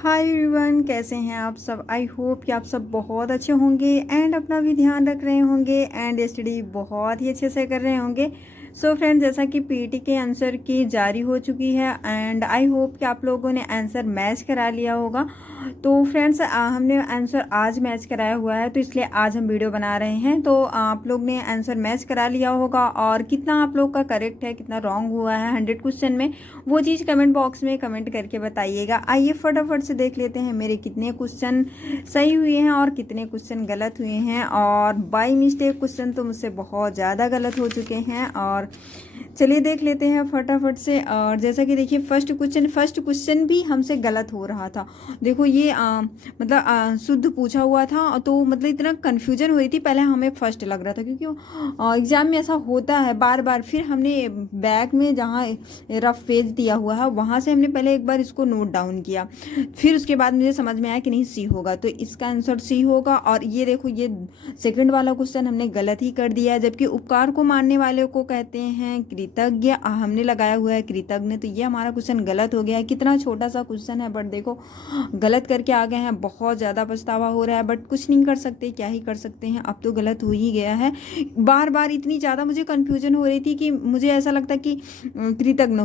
Hi everyone, कैसे हैं आप सब। आई होप कि आप सब बहुत अच्छे होंगे एंड अपना भी ध्यान रख रहे होंगे एंड स्टडी बहुत ही अच्छे से कर रहे होंगे। सो फ्रेंड, जैसा कि पीटी के आंसर की जारी हो चुकी है एंड आई होप कि आप लोगों ने आंसर मैच करा लिया होगा। तो फ्रेंड्स, हमने आंसर आज मैच कराया हुआ है, तो इसलिए आज हम वीडियो बना रहे हैं। तो आप लोग ने आंसर मैच करा लिया होगा और कितना आप लोग का करेक्ट है, कितना रॉन्ग हुआ है 100 क्वेश्चन में, वो चीज़ कमेंट बॉक्स में कमेंट करके बताइएगा। आइए फटाफट से देख लेते हैं मेरे कितने क्वेश्चन सही हुए हैं और कितने क्वेश्चन गलत हुए हैं। और बाई मिस्टेक क्वेश्चन तो मुझसे बहुत ज़्यादा गलत हो चुके हैं। और चलिए देख लेते हैं फटाफट से। और जैसा कि देखिए फर्स्ट क्वेश्चन भी हमसे गलत हो रहा था। देखो ये मतलब शुद्ध पूछा हुआ था, तो मतलब इतना कन्फ्यूजन हो रही थी। पहले हमें फर्स्ट लग रहा था क्योंकि एग्ज़ाम में ऐसा होता है बार बार। फिर हमने बैक में जहाँ रफ पेज दिया हुआ है वहाँ से हमने पहले एक बार इसको नोट डाउन किया, फिर उसके बाद मुझे समझ में आया कि नहीं सी होगा, तो इसका आंसर सी होगा। और ये देखो ये सेकंड वाला क्वेश्चन हमने गलत ही कर दिया है, जबकि उपकार को मानने वाले को कहते हैं कृतज्ञ, हमने लगाया हुआ है कृतज्ञ, तो ये हमारा क्वेश्चन गलत हो गया है। कितना छोटा सा क्वेश्चन है बट देखो गलत करके आ गए हैं। बहुत ज़्यादा पछतावा हो रहा है बट कुछ नहीं कर सकते, क्या ही कर सकते हैं, अब तो गलत हो ही गया है। बार बार इतनी ज़्यादा मुझे कन्फ्यूजन हो रही थी कि मुझे ऐसा लगता कि कृतज्ञ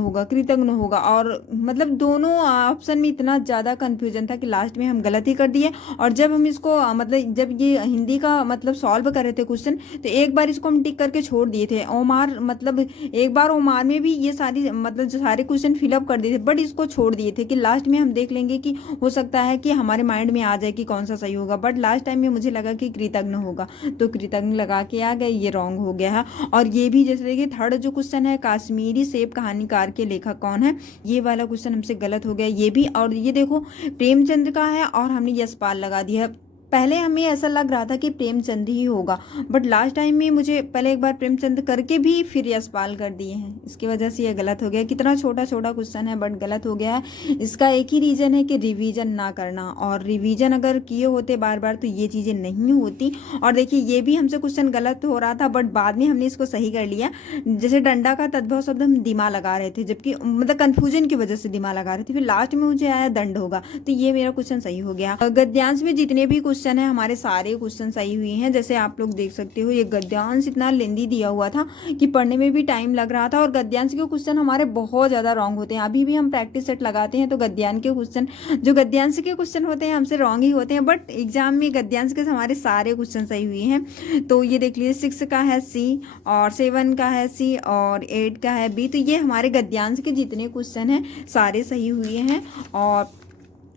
होगा। और मतलब दोनों ऑप्शन में इतना ज़्यादा कन्फ्यूजन था कि लास्ट में हम गलत ही कर दिए। और जब हम इसको मतलब जब ये हिंदी का मतलब सॉल्व कर रहे थे क्वेश्चन, तो एक बार इसको हम टिक करके छोड़ दिए थे। ओमार मतलब एक बार ओमार में भी ये सारी मतलब जो सारे क्वेश्चन फिलअप कर दिए थे, बट इसको छोड़ दिए थे कि लास्ट में हम देख लेंगे कि हो सकता है कि हमारे माइंड में आ जाए कि कौन सा सही होगा। बट लास्ट टाइम में मुझे लगा कि कृतज्ञ होगा, तो कृतज्ञ लगा के आ गए, ये रॉन्ग हो गया है। और ये भी जैसे देखिए थर्ड जो क्वेश्चन है, कश्मीरी सेब कहानीकार के लेखक कौन है, ये वाला क्वेश्चन हमसे गलत हो गया ये भी। और ये देखो प्रेमचंद का है और हमने यशपाल लगा दिया। पहले हमें ऐसा लग रहा था कि प्रेमचंद ही होगा, बट लास्ट टाइम में मुझे पहले एक बार प्रेमचंद करके भी फिर यशपाल कर दिए हैं, इसकी वजह से ये गलत हो गया। कितना छोटा छोटा क्वेश्चन है बट गलत हो गया है। इसका एक ही रीज़न है कि रिवीजन ना करना, और रिवीजन अगर किए होते बार बार तो ये चीज़ें नहीं होती। और देखिए ये भी हमसे क्वेश्चन गलत हो रहा था बट बाद में हमने इसको सही कर लिया। जैसे डंडा का तद्भव शब्द हम दिमा लगा रहे थे, जबकि मतलब कन्फ्यूजन की वजह से दिमा लगा रहे थे, फिर लास्ट में मुझे आया दंड होगा, तो ये मेरा क्वेश्चन सही हो गया। गद्यांश में जितने भी क्वेश्चन है हमारे सारे क्वेश्चन सही हुए हैं। जैसे आप लोग देख सकते हो ये गद्यांश इतना लेंदी दिया हुआ था कि पढ़ने में भी टाइम लग रहा था। और गद्यांश के क्वेश्चन हमारे बहुत ज़्यादा रॉन्ग होते हैं। अभी भी हम प्रैक्टिस सेट लगाते हैं तो गद्यांश के क्वेश्चन होते हैं हमसे रॉन्ग ही होते हैं, बट एग्जाम में गद्यांश के हमारे सारे क्वेश्चन सही हुए हैं। तो ये देख लीजिए 6 का है सी, और 7 का है सी, और 8 का है बी। तो ये हमारे गद्यांश के जितने क्वेश्चन हैं सारे सही हुए हैं। और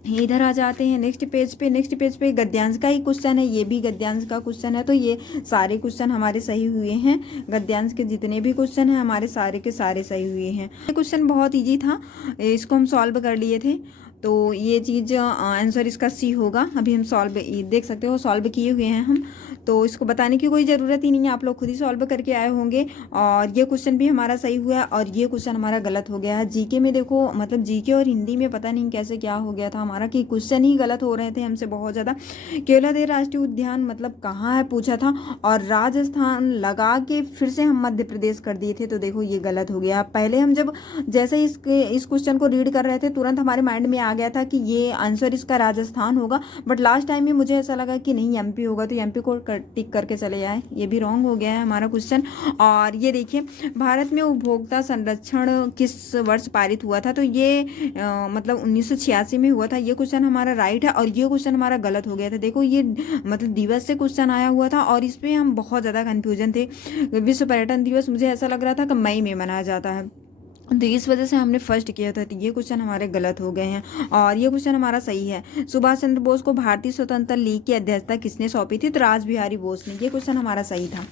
इधर आ जाते हैं नेक्स्ट पेज पे गद्यांश का ही क्वेश्चन है, ये भी गद्यांश का क्वेश्चन है। तो ये सारे क्वेश्चन हमारे सही हुए हैं। गद्यांश के जितने भी क्वेश्चन हैं हमारे सारे के सारे सही हुए हैं। ये क्वेश्चन बहुत इजी था, इसको हम सॉल्व कर लिए थे, तो ये चीज़ आंसर इसका सी होगा। अभी हम सॉल्व देख सकते हो सॉल्व किए हुए हैं हम, तो इसको बताने की कोई ज़रूरत ही नहीं है, आप लोग खुद ही सॉल्व करके आए होंगे। और ये क्वेश्चन भी हमारा सही हुआ है और ये क्वेश्चन हमारा गलत हो गया है। जीके में देखो मतलब जीके और हिंदी में पता नहीं कैसे क्या हो गया था हमारा कि क्वेश्चन ही गलत हो रहे थे हमसे बहुत ज़्यादा। केवलादेव राष्ट्रीय उद्यान मतलब कहाँ है पूछा था, और राजस्थान लगा के फिर से हम मध्य प्रदेश कर दिए थे, तो देखो ये गलत हो गया। पहले हम जब जैसे इस क्वेश्चन को रीड कर रहे थे तुरंत हमारे माइंड में आ गया था कि ये आंसर इसका राजस्थान होगा, बट लास्ट टाइम में मुझे ऐसा लगा कि नहीं एमपी होगा, तो एमपी को टिक करके चले जाए, ये भी रॉन्ग हो गया है हमारा क्वेश्चन। और ये देखिए भारत में उपभोक्ता संरक्षण किस वर्ष पारित हुआ था, तो ये मतलब 1986 में हुआ था। ये क्वेश्चन हमारा राइट है और ये क्वेश्चन हमारा गलत हो गया था। देखो ये मतलब दिवस से क्वेश्चन आया हुआ था और इस पर हम बहुत ज़्यादा कन्फ्यूजन थे। विश्व पर्यटन दिवस मुझे ऐसा लग रहा था कि मई में मनाया जाता है, तो इस वजह से हमने फर्स्ट किया था, तो ये क्वेश्चन हमारे गलत हो गए हैं। और ये क्वेश्चन हमारा सही है। सुभाष चंद्र बोस को भारतीय स्वतंत्रता लीग की अध्यक्षता किसने सौंपी थी, तो राज बिहारी बोस ने, ये क्वेश्चन हमारा सही था।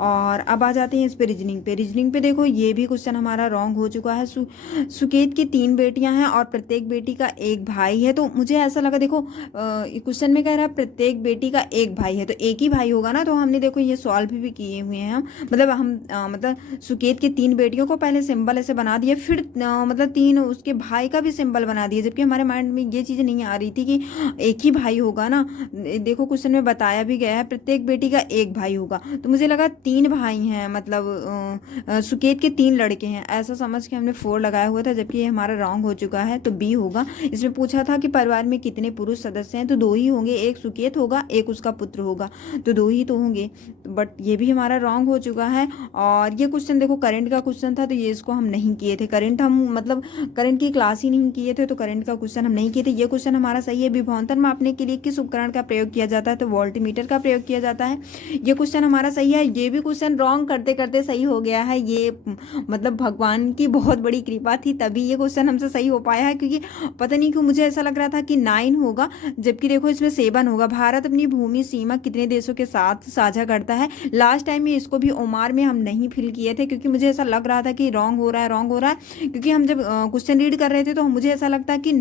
और अब आ जाते हैं इस पे रीजनिंग पे देखो ये भी क्वेश्चन हमारा रॉन्ग हो चुका है। सुकेत की 3 बेटियां हैं और प्रत्येक बेटी का एक भाई है, तो मुझे ऐसा लगा देखो क्वेश्चन में कह रहा है प्रत्येक बेटी का एक भाई है, तो एक ही भाई होगा ना, तो हमने देखो ये सॉल्व भी किए हुए हैं हम। मतलब हम मतलब सुकेत की 3 बेटियों को पहले सिंबल ऐसे बना दिया, फिर मतलब 3 उसके भाई का भी सिंबल बना दिया, जबकि हमारे माइंड में ये चीज़ नहीं आ रही थी कि एक ही भाई होगा ना। देखो क्वेश्चन में बताया भी गया है प्रत्येक बेटी का एक भाई होगा, तो मुझे लगा 3 भाई हैं, मतलब सुकेत के 3 लड़के हैं, ऐसा समझ के हमने 4 लगाया हुआ था, जबकि ये हमारा रॉन्ग हो चुका है, तो बी होगा। इसमें पूछा था कि परिवार में कितने पुरुष सदस्य हैं, तो 2 ही होंगे, एक सुकेत होगा, एक उसका पुत्र होगा, तो 2 ही तो होंगे, बट ये भी हमारा रॉन्ग हो चुका है। और ये क्वेश्चन देखो करंट का क्वेश्चन था, तो ये इसको हम नहीं किए थे, करंट हम मतलब करंट की क्लास ही नहीं किए थे, तो करंट का क्वेश्चन हम नहीं किए थे। ये क्वेश्चन हमारा सही है। विभवांतर मापने के लिए किस उपकरण का प्रयोग किया जाता है, तो वोल्टमीटर का प्रयोग किया जाता है। ये क्वेश्चन हमारा सही है। ये भी क्वेश्चन रॉन्ग करते करते सही हो गया है, ये मतलब भगवान की बहुत बड़ी कृपा थी, तभी ये क्वेश्चन हमसे सही हो पाया है, क्योंकि पता नहीं क्यों मुझे ऐसा लग रहा था कि 9 होगा, जबकि देखो इसमें 7 होगा। भारत अपनी भूमि सीमा कितने देशों के साथ साझा करता है। लास्ट टाइम में इसको भी ओमार में हम नहीं फिल किए थे, क्योंकि मुझे ऐसा लग रहा था कि रॉन्ग हो रहा है, रॉन्ग हो रहा है, क्योंकि हम जब क्वेश्चन रीड कर रहे थे तो मुझे ऐसा लगता है कि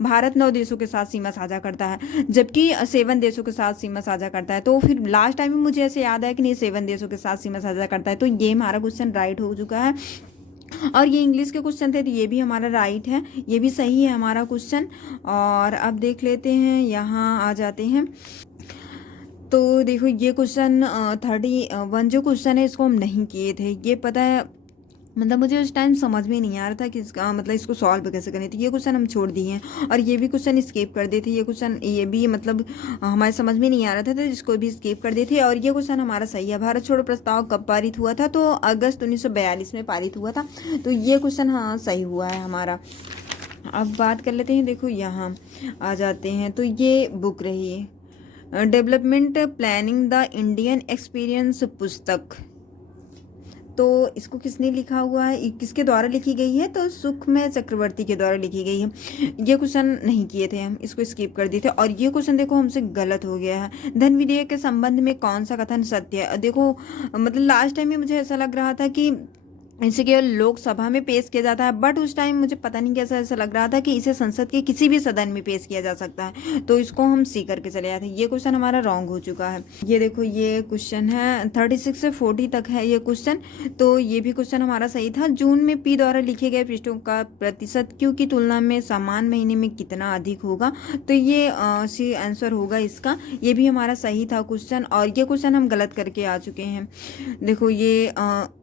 भारत 9 देशों के साथ सीमा साझा करता है, जबकि 7 देशों के साथ सीमा साझा करता है। तो फिर लास्ट टाइम में मुझे ऐसे याद है कि नहीं 7 देशों के साथ सीमा साझा करता है, तो ये हमारा क्वेश्चन राइट हो चुका है। और ये इंग्लिश के क्वेश्चन थे, तो ये भी हमारा राइट है, ये भी सही है हमारा क्वेश्चन। और अब देख लेते हैं, यहाँ आ जाते हैं, तो देखो ये क्वेश्चन 31 जो क्वेश्चन है इसको हम नहीं किए थे। ये पता है मतलब मुझे उस टाइम समझ में नहीं आ रहा था कि इसका मतलब इसको सॉल्व कैसे करनी थी, ये क्वेश्चन हम छोड़ दिए हैं, और ये भी क्वेश्चन स्किप कर देते। ये क्वेश्चन ये भी मतलब हमारे समझ में नहीं आ रहा था, तो इसको भी स्किप कर देते। और ये क्वेश्चन हमारा सही है। भारत छोड़ो प्रस्ताव कब पारित हुआ था, तो अगस्त 1942 में पारित हुआ था, तो ये क्वेश्चन हाँ सही हुआ है हमारा। अब बात कर लेते हैं, देखो यहाँ आ जाते हैं, तो ये बुक रही development planning the Indian experience पुस्तक, तो इसको किसने लिखा हुआ है, किसके द्वारा लिखी गई है, तो सुखमय चक्रवर्ती के द्वारा लिखी गई है। ये क्वेश्चन नहीं किए थे हम, इसको स्किप कर दिए थे। और ये क्वेश्चन देखो हमसे गलत हो गया है। धन विधेयक के संबंध में कौन सा कथन सत्य है। देखो मतलब लास्ट टाइम में मुझे ऐसा लग रहा था कि इसे केवल लोकसभा में पेश किया जाता है, बट उस टाइम मुझे पता नहीं कैसा ऐसा लग रहा था कि इसे संसद के किसी भी सदन में पेश किया जा सकता है, तो इसको हम सी करके चले आए थे। ये क्वेश्चन हमारा रॉन्ग हो चुका है। ये देखो ये क्वेश्चन है 36 से 40 तक है ये क्वेश्चन, तो ये भी क्वेश्चन हमारा सही था। जून में पी द्वारा लिखे गए पृष्ठों का प्रतिशत क्यू की तुलना में समान महीने में कितना अधिक होगा, तो ये सी आंसर होगा इसका। ये भी हमारा सही था क्वेश्चन, और ये क्वेश्चन हम गलत करके आ चुके हैं। देखो ये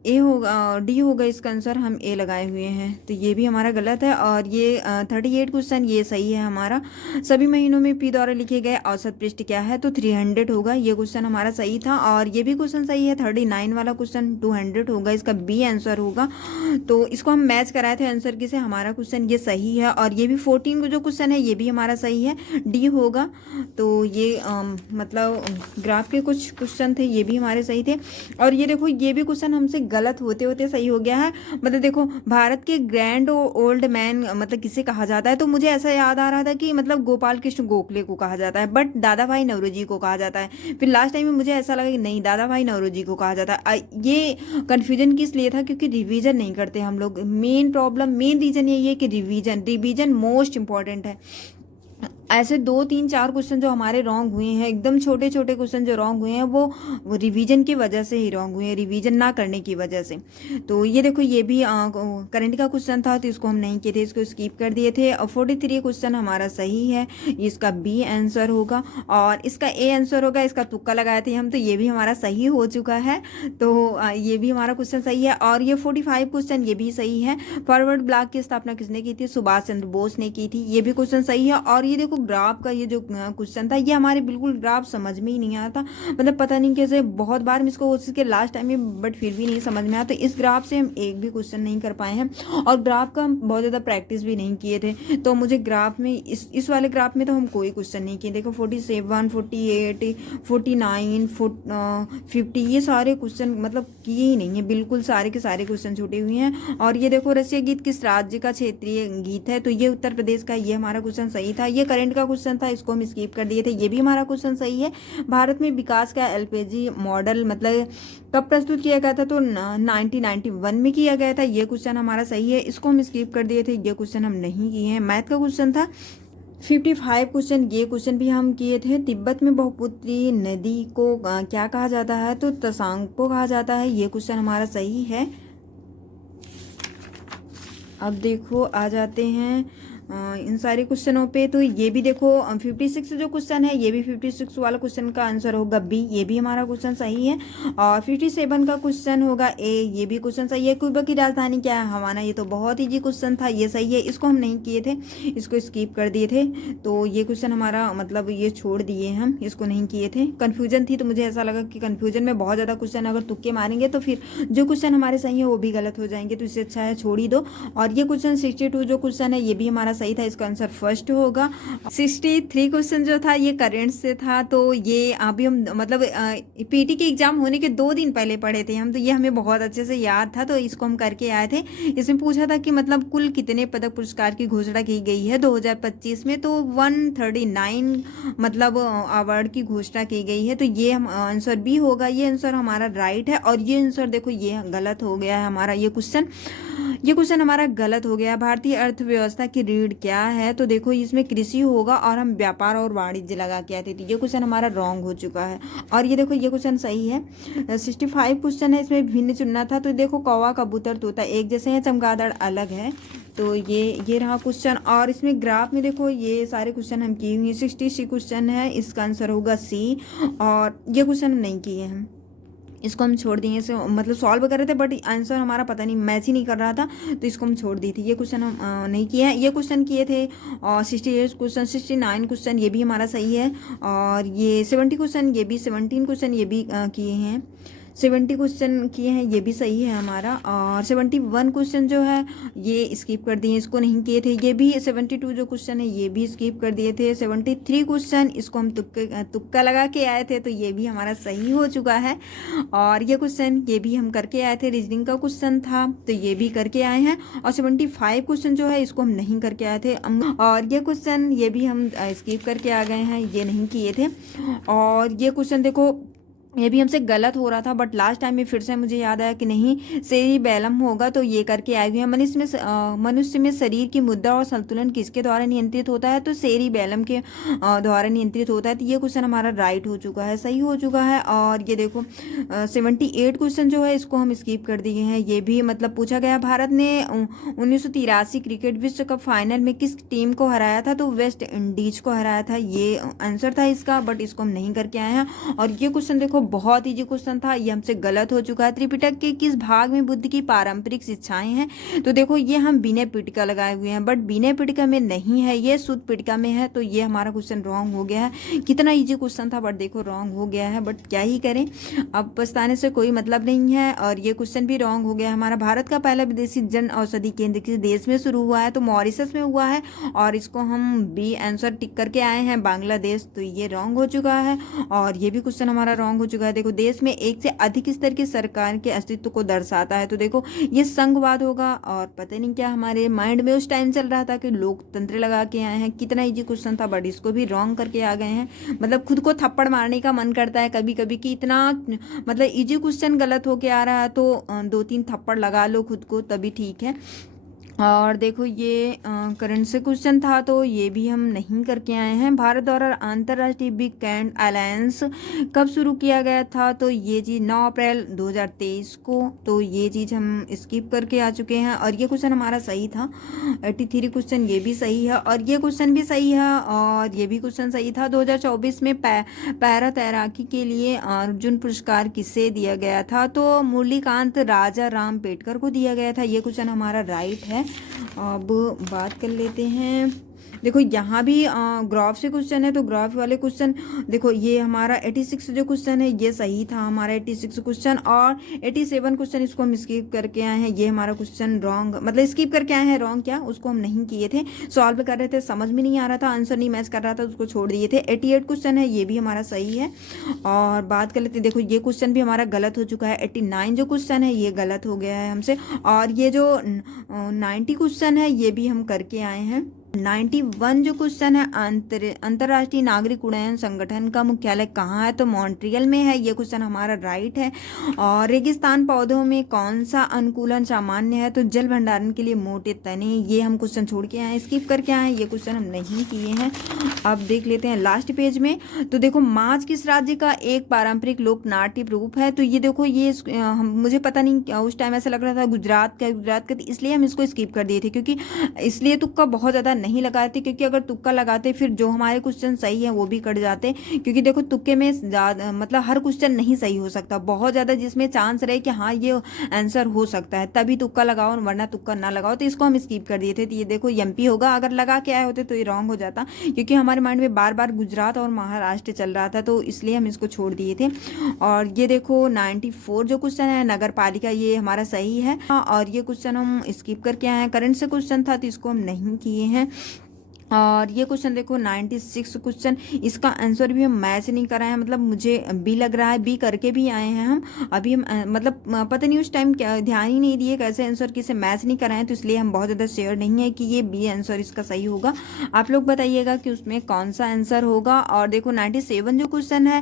ए होगा, डी होगा इसका आंसर, हम ए लगाए हुए हैं, तो ये भी हमारा गलत है। और ये 38 क्वेश्चन ये सही है हमारा। सभी महीनों में पी द्वारा लिखे गए औसत पृष्ठ क्या है, तो 300 होगा, ये क्वेश्चन हमारा सही था। और ये भी क्वेश्चन सही है। 39 वाला क्वेश्चन 200 होगा, इसका बी आंसर होगा। तो इसको हम मैच कराए थे आंसर की से, हमारा क्वेश्चन ये सही है। और ये भी 14 जो क्वेश्चन है ये भी हमारा सही है, डी होगा। तो ये मतलब ग्राफ के कुछ क्वेश्चन थे ये भी हमारे सही थे। और ये देखो ये भी क्वेश्चन हमसे गलत होते होते सही हो गया है। मतलब देखो भारत के ग्रैंड ओल्ड मैन मतलब किसे कहा जाता है, तो मुझे ऐसा याद आ रहा था कि मतलब गोपाल कृष्ण गोखले को कहा जाता है, बट दादा भाई नौरोजी को कहा जाता है। फिर लास्ट टाइम में मुझे ऐसा लगा कि नहीं दादा भाई नौरोजी को कहा जाता है। ये कन्फ्यूजन किस लिए था, क्योंकि रिवीजन नहीं करते हम लोग। मेन प्रॉब्लम मेन रीजन यही है कि रिवीजन मोस्ट इंपॉर्टेंट है। ऐसे 2 3 4 क्वेश्चन जो हमारे रॉन्ग हुए हैं, एकदम छोटे छोटे क्वेश्चन जो रॉन्ग हुए हैं, वो रिवीजन की वजह से ही रॉन्ग हुए हैं, रिवीजन ना करने की वजह से। तो ये देखो ये भी करंट का क्वेश्चन था, तो इसको हम नहीं किए थे, इसको स्किप कर दिए थे। और 43 क्वेश्चन हमारा सही है, इसका बी आंसर होगा। और इसका ए आंसर होगा, इसका तुक्का लगाए थे हम, तो ये भी हमारा सही हो चुका है। तो ये भी हमारा क्वेश्चन सही है। और ये 45 क्वेश्चन ये भी सही है। फॉरवर्ड ब्लॉक की स्थापना किसने की थी, सुभाष चंद्र बोस ने की थी, ये भी क्वेश्चन सही है। और ये देखो ग्राफ का ये जो क्वेश्चन था, ये हमारे बिल्कुल ग्राफ समझ में ही नहीं आता, मतलब पता नहीं कैसे, बहुत बार हम इसको कोशिश किया लास्ट टाइम में, बट फिर भी नहीं समझ में आया। तो इस ग्राफ से हम एक भी क्वेश्चन नहीं कर पाए हैं, और ग्राफ का हम बहुत ज़्यादा प्रैक्टिस भी नहीं किए थे, तो मुझे ग्राफ में इस वाले ग्राफ में तो हम कोई क्वेश्चन नहीं किए। देखो 47 48 49 50 ये सारे क्वेश्चन मतलब किए ही नहीं है, बिल्कुल सारे के सारे क्वेश्चन छूटे हुए हैं। और ये देखो रसिया गीत किस राज्य का क्षेत्रीय गीत है, तो ये उत्तर प्रदेश का, ये हमारा क्वेश्चन सही था। ये करंट का क्वेश्चन था, इसको हम स्किप कर दिए थे, ये भी हमारा क्वेश्चन सही है। भारत में विकास का एलपीजी मॉडल मतलब कब प्रस्तुत किया गया था, तो 1991 में किया गया था, ये क्वेश्चन हमारा सही है, इसको हम स्किप कर दिए थे, ये क्वेश्चन हम नहीं किए हैं। मैथ का क्वेश्चन था 55 क्वेश्चन, ये क्वेश्चन भी हम किए थे। तिब्बत में बहुपुत्री नदी को क्या कहा जाता है, तो तसांगपो कहा जाता है, ये क्वेश्चन हमारा सही है। अब देखो आ जाते हैं इन सारे क्वेश्चनों पे। तो ये भी देखो 56 जो क्वेश्चन है, ये भी 56 वाला क्वेश्चन का आंसर होगा बी, ये भी हमारा क्वेश्चन सही है। और 57 का क्वेश्चन होगा ए, ये भी क्वेश्चन सही है। क्यूबा की राजधानी क्या है? हवाना, ये तो बहुत इजी क्वेश्चन था, ये सही है। इसको हम नहीं किए थे, इसको स्किप कर दिए थे। तो ये क्वेश्चन हमारा मतलब ये छोड़ दिए हम, इसको नहीं किए थे। कन्फ्यूजन थी तो मुझे ऐसा लगा कि कन्फ्यूजन में बहुत ज़्यादा क्वेश्चन अगर तुक्के मारेंगे तो फिर जो क्वेश्चन हमारे सही है वो भी गलत हो जाएंगे, तो इससे अच्छा है छोड़ ही दो। और ये क्वेश्चन 62 जो क्वेश्चन है ये भी हमारा सही था, इसका आंसर फर्स्ट होगा। 63 क्वेश्चन जो था ये करंट से था, तो ये अभी हम मतलब पीटी के एग्जाम होने के 2 दिन पहले पढ़े थे हम, तो ये हमें बहुत अच्छे से याद था, तो इसको हम करके आए थे। इसमें पूछा था कि मतलब कुल कितने पदक पुरस्कार की घोषणा की गई है 2025 में, तो 139 मतलब अवार्ड की घोषणा की गई है। तो ये हम आंसर बी होगा, ये आंसर हमारा राइट है। और ये आंसर देखो ये गलत हो गया है हमारा, ये क्वेश्चन हमारा गलत हो गया। भारतीय अर्थव्यवस्था की रीढ़ क्या है? तो देखो इसमें कृषि होगा और हम व्यापार और वाणिज्य लगा के आए थे, तो ये क्वेश्चन हमारा रॉन्ग हो चुका है। और ये देखो ये क्वेश्चन सही है। 65 क्वेश्चन है, इसमें भिन्न चुनना था। तो देखो कौवा कबूतर तोता एक जैसे हैं, चमगादड़ अलग है। तो ये रहा क्वेश्चन। और इसमें ग्राफ में देखो ये सारे क्वेश्चन हम किए हुए हैं। 66 क्वेश्चन है, इसका आंसर होगा सी। और ये क्वेश्चन हम नहीं किए हैं, इसको हम छोड़ दिए। इसे मतलब सॉल्व कर रहे थे बट आंसर हमारा पता नहीं मैच ही नहीं कर रहा था, तो इसको हम छोड़ दी थी। ये क्वेश्चन हम नहीं किए हैं। ये क्वेश्चन किए थे और 68 क्वेश्चन, 69 क्वेश्चन ये भी हमारा सही है। और ये 70 क्वेश्चन, ये भी 17 क्वेश्चन ये भी किए हैं। 70 क्वेश्चन किए हैं, ये भी सही है हमारा। और 71 क्वेश्चन जो है ये स्किप कर दिए, इसको नहीं किए थे। ये भी 72 जो क्वेश्चन है ये भी स्किप कर दिए थे। 73 क्वेश्चन इसको हम तुक्का लगा के आए थे, तो ये भी हमारा सही हो चुका है। और ये क्वेश्चन ये भी हम करके आए थे, रीजनिंग का क्वेश्चन था, तो ये भी करके आए हैं। और 75 क्वेश्चन जो है इसको हम नहीं करके आए थे। और ये क्वेश्चन ये भी हम स्किप करके आ गए हैं, ये नहीं किए थे। और ये क्वेश्चन देखो ये भी हमसे गलत हो रहा था, बट लास्ट टाइम में फिर से मुझे याद आया कि नहीं सेरिबैलम होगा, तो ये करके आए हुए हैं। मनुष्य में शरीर की मुद्रा और संतुलन किसके द्वारा नियंत्रित होता है? तो सेरिबैलम के द्वारा नियंत्रित होता है। तो ये क्वेश्चन हमारा राइट हो चुका है, सही हो चुका है। और ये देखो 78 क्वेश्चन जो है इसको हम स्किप कर दिए हैं। ये भी मतलब पूछा गया भारत ने 1983 क्रिकेट विश्व कप फाइनल में किस टीम को हराया था? तो वेस्ट इंडीज को हराया था, ये आंसर था इसका, बट इसको हम नहीं करके आए हैं। और ये क्वेश्चन देखो बहुत इजी क्वेश्चन था, ये हमसे गलत हो चुका है। त्रिपिटक के किस भाग में बुद्ध की पारंपरिक शिक्षाएं हैं? तो देखो ये हम विनय पिटका लगाए हुए हैं, बट विनय पिटका में नहीं है, ये शुद्ध पिटका में है, तो ये हमारा क्वेश्चन रॉन्ग हो गया है। कितना इजी क्वेश्चन था बट देखो रॉन्ग हो गया है, बट क्या ही करें, अब पछताने से कोई मतलब नहीं है। और ये क्वेश्चन भी रॉन्ग हो गया हमारा। भारत का पहला विदेशी जन औषधि केंद्र किस देश में शुरू हुआ है? तो मॉरिशस में हुआ है, और इसको हम बी आंसर टिक करके आए हैं, बांग्लादेश, तो ये रॉन्ग हो चुका है। और ये भी क्वेश्चन हमारा रॉन्ग हो चुका है। देखो देश में एक से अधिक स्तर की सरकार के अस्तित्व को दर्शाता है, तो देखो ये संघवाद होगा। और पता नहीं क्या हमारे माइंड में उस टाइम चल रहा था कि लोकतंत्र लगा के आए हैं। कितना इजी क्वेश्चन था बट इसको भी रॉन्ग करके आ गए हैं। मतलब खुद को थप्पड़ मारने का मन करता है कभी कभी कि इतना मतलब इजी क्वेश्चन गलत होके आ रहा है, तो 2-3 थप्पड़ लगा लो खुद को, तभी ठीक है। और देखो ये करंट से क्वेश्चन था, तो ये भी हम नहीं करके आए हैं। भारत द्वारा अंतर्राष्ट्रीय बिग कैंट अलायंस कब शुरू किया गया था? तो ये चीज़ 9 अप्रैल 2023 को, तो ये चीज़ हम स्किप करके आ चुके हैं। और ये क्वेश्चन हमारा सही था। 83 क्वेश्चन ये भी सही है, और ये क्वेश्चन भी सही है, और ये भी क्वेश्चन सही था। 2024 में पैरा तैराकी के लिए अर्जुन पुरस्कार किसे दिया गया था? तो मुरलीकांत राजा राम पेटकर को दिया गया था, ये क्वेश्चन हमारा राइट है। अब बात कर लेते हैं, देखो यहाँ भी ग्राफ से क्वेश्चन है, तो ग्राफ वाले क्वेश्चन देखो ये हमारा 86 जो क्वेश्चन है ये सही था हमारा 86 क्वेश्चन। और 87 क्वेश्चन इसको हम स्किप करके आए हैं, ये हमारा क्वेश्चन रॉन्ग, मतलब स्किप करके आए हैं, रॉन्ग क्या उसको हम नहीं किए थे, सॉल्व कर रहे थे, समझ में नहीं आ रहा था, आंसर नहीं मैच कर रहा था, उसको छोड़ दिए थे। 88 क्वेश्चन है ये भी हमारा सही है। और बात कर लेते हैं, देखो ये क्वेश्चन भी हमारा गलत हो चुका है। 89 जो क्वेश्चन है ये गलत हो गया है हमसे। और ये जो 90 क्वेश्चन है ये भी हम करके आए हैं। 91 जो क्वेश्चन है, अंतर्राष्ट्रीय नागरिक उड्डयन संगठन का मुख्यालय कहाँ है? तो मॉन्ट्रियल में है। ये क्वेश्चन हमारा राइट है। और रेगिस्तान पौधों में कौन सा अनुकूलन सामान्य है? तो जल भंडारण के लिए मोटे तने। ये हम क्वेश्चन छोड़ के आए, स्किप करके आए, ये क्वेश्चन हम नहीं किए हैं। अब देख लेते हैं लास्ट पेज में। तो देखो, माच किस राज्य का एक पारंपरिक लोक नाट्य रूप है? तो ये देखो, ये मुझे पता नहीं, उस टाइम ऐसा लग रहा था गुजरात का, इसलिए हम इसको स्किप कर दिए थे, क्योंकि इसलिए तुक्का बहुत ज़्यादा नहीं लगाते, क्योंकि अगर तुक्का लगाते फिर जो हमारे क्वेश्चन सही है वो भी कट जाते। क्योंकि देखो, तुक्के में मतलब हर क्वेश्चन नहीं सही हो सकता, बहुत ज़्यादा जिसमें चांस रहे कि हाँ ये आंसर हो सकता है तभी तुक्का लगाओ, वरना तुक्का ना लगाओ। तो इसको हम स्किप कर दिए थे। तो ये देखो, एमपी होगा, अगर लगा के आए होते तो ये रॉन्ग हो जाता, क्योंकि हमारे माइंड में बार बार गुजरात और महाराष्ट्र चल रहा था, तो इसलिए हम इसको छोड़ दिए थे। और ये देखो 94 जो क्वेश्चन है नगर पालिका, ये हमारा सही है। और ये क्वेश्चन हम स्किप करके आए हैं, करंट से क्वेश्चन था तो इसको हम नहीं किए हैं। और ये क्वेश्चन देखो 96 क्वेश्चन, इसका आंसर भी हम मैच नहीं कराए हैं, मतलब मुझे बी लग रहा है, बी करके भी आए हैं हम अभी। हम मतलब पता नहीं उस टाइम क्या ध्यान ही नहीं दिए कैसे आंसर किसे मैच नहीं कराए, तो इसलिए हम बहुत ज़्यादा श्योर नहीं है कि ये बी आंसर इसका सही होगा। आप लोग बताइएगा कि उसमें कौन सा आंसर होगा। और देखो 97 जो क्वेश्चन है,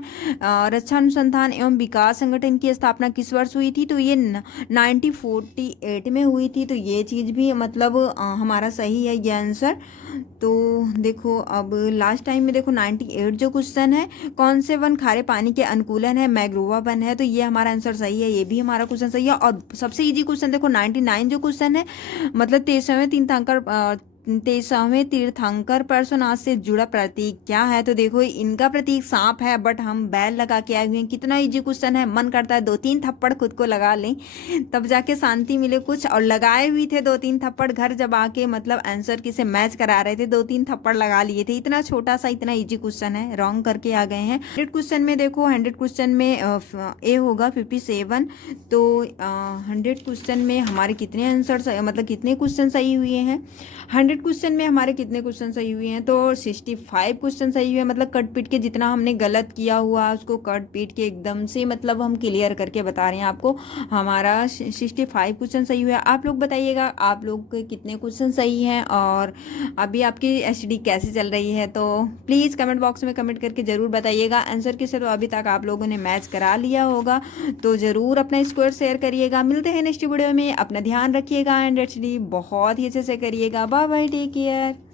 रक्षा अनुसंधान एवं विकास संगठन की स्थापना किस वर्ष हुई थी? तो ये 1948 में हुई थी। तो ये चीज़ भी मतलब हमारा सही है ये आंसर। तो देखो, अब लास्ट टाइम में देखो 98 जो क्वेश्चन है, कौन से वन खारे पानी के अनुकूलन है? मैग्रोवा वन है। तो ये हमारा आंसर सही है, ये भी हमारा क्वेश्चन सही है। और सबसे इजी क्वेश्चन देखो 99 जो क्वेश्चन है, मतलब 23वें तीर्थंकर परशुनाथ से जुड़ा प्रतीक क्या है? तो देखो, इनका प्रतीक सांप है, बट हम बैल लगा के आए हुए हैं। कितना इजी क्वेश्चन है, मन करता है 2-3 थप्पड़ खुद को लगा लें, तब जाके शांति मिले कुछ। और लगाए भी थे 2-3 थप्पड़, घर जब आके मतलब आंसर किसे मैच करा रहे थे 2-3 थप्पड़ लगा लिए थे। इतना छोटा सा इतना इजी क्वेश्चन है, रॉन्ग करके आ गए हैं। 100 क्वेश्चन में देखो, 100 क्वेश्चन में ए होगा 57। तो 100 क्वेश्चन में हमारे कितने आंसर, मतलब कितने क्वेश्चन सही हुए हैं? 100 क्वेश्चन में हमारे कितने क्वेश्चन सही हुए हैं? तो 65 क्वेश्चन सही हुए, मतलब कट पीट के जितना हमने गलत किया हुआ है उसको कट पीट के एकदम से मतलब हम क्लियर करके बता रहे हैं आपको। हमारा 65 क्वेश्चन सही हुआ है। आप लोग बताइएगा आप लोग के कितने क्वेश्चन सही हैं, और अभी आपकी एचडी कैसे चल रही है? तो प्लीज़ कमेंट बॉक्स में कमेंट करके ज़रूर बताइएगा। आंसर किसे तो अभी तक आप लोगों ने मैच करा लिया होगा, तो ज़रूर अपना स्कोर शेयर करिएगा। मिलते हैं नेक्स्ट वीडियो में, अपना ध्यान रखिएगा एंड एचडी बहुत ही अच्छे से करिएगा। Bye bye, take care.